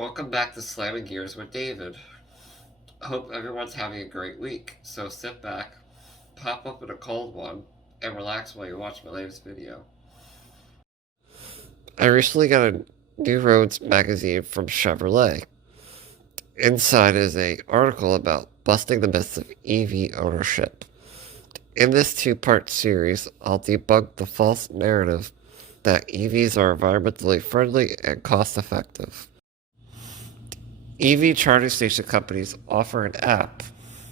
Welcome back to Slamming Gears with David. Hope everyone's having a great week. So sit back, pop open a cold one, and relax while you watch my latest video. I recently got a New Roads magazine from Chevrolet. Inside is an article about busting the myths of EV ownership. In this two-part series, I'll debunk the false narrative that EVs are environmentally friendly and cost-effective. EV charging station companies offer an app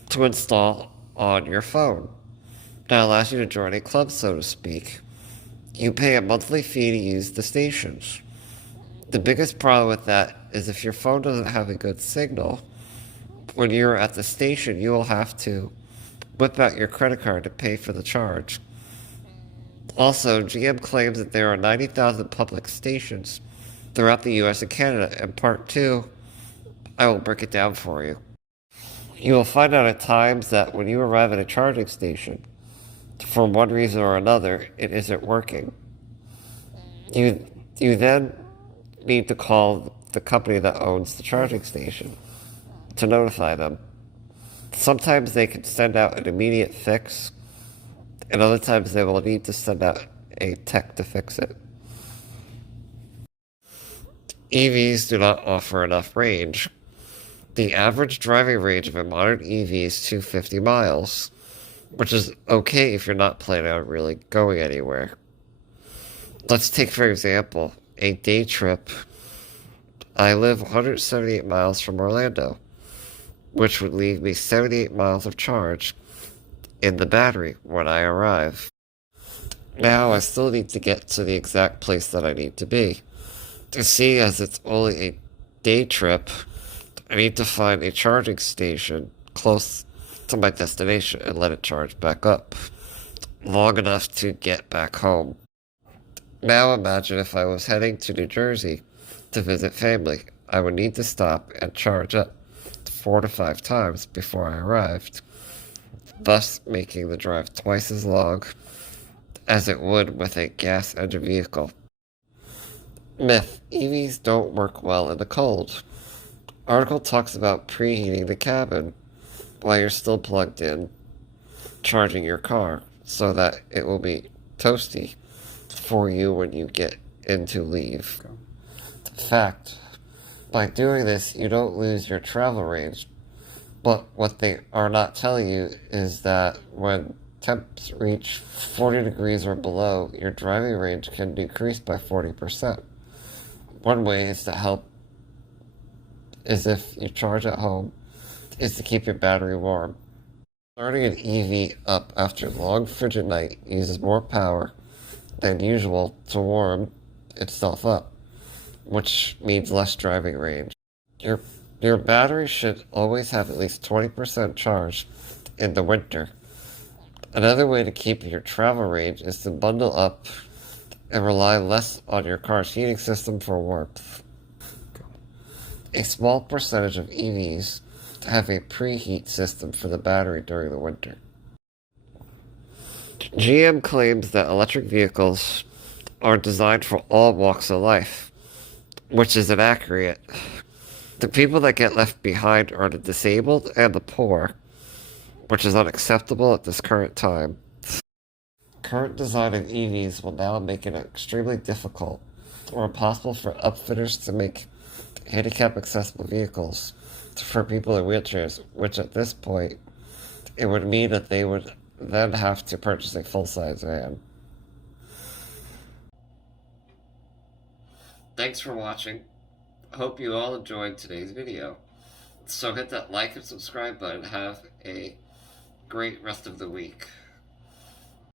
to install on your phone that allows you to join a club, so to speak. You pay a monthly fee to use the stations. The biggest problem with that is if your phone doesn't have a good signal, when you're at the station, you will have to whip out your credit card to pay for the charge. Also, GM claims that there are 90,000 public stations throughout the US and Canada. In part 2, I will break it down for you. You will find out at times that when you arrive at a charging station, for one reason or another, it isn't working. You then need to call the company that owns the charging station to notify them. Sometimes they can send out an immediate fix, and other times they will need to send out a tech to fix it. EVs do not offer enough range. The average driving range of a modern EV is 250 miles, which is okay if you're not planning on really going anywhere. Let's take, for example, a day trip. I live 178 miles from Orlando, which would leave me 78 miles of charge in the battery when I arrive. Now I still need to get to the exact place that I need to be. To see as it's only a day trip, I need to find a charging station close to my destination and let it charge back up long enough to get back home. Now imagine if I was heading to New Jersey to visit family. I would need to stop and charge up 4 to 5 times before I arrived, thus making the drive twice as long as it would with a gas engine vehicle. Myth: EVs don't work well in the cold. Article talks about preheating the cabin while you're still plugged in, charging your car, so that it will be toasty for you when you get in to leave. Fact: by doing this, you don't lose your travel range, but what they are not telling you is that when temps reach 40 degrees or below, your driving range can decrease by 40%. One way is to help is if you charge at home, is to keep your battery warm. Starting an EV up after a long frigid night uses more power than usual to warm itself up, which means less driving range. Your battery should always have at least 20% charged in the winter. Another way to keep your travel range is to bundle up and rely less on your car's heating system for warmth. A small percentage of EVs have a preheat system for the battery during the winter. GM claims that electric vehicles are designed for all walks of life, which is inaccurate. The people that get left behind are the disabled and the poor, which is unacceptable at this current time. Current design of EVs will now make it extremely difficult or impossible for upfitters to make handicap-accessible vehicles for people in wheelchairs, which at this point, it would mean that they would then have to purchase a full-size van. Thanks for watching. Hope you all enjoyed today's video. So hit that like and subscribe button. Have a great rest of the week.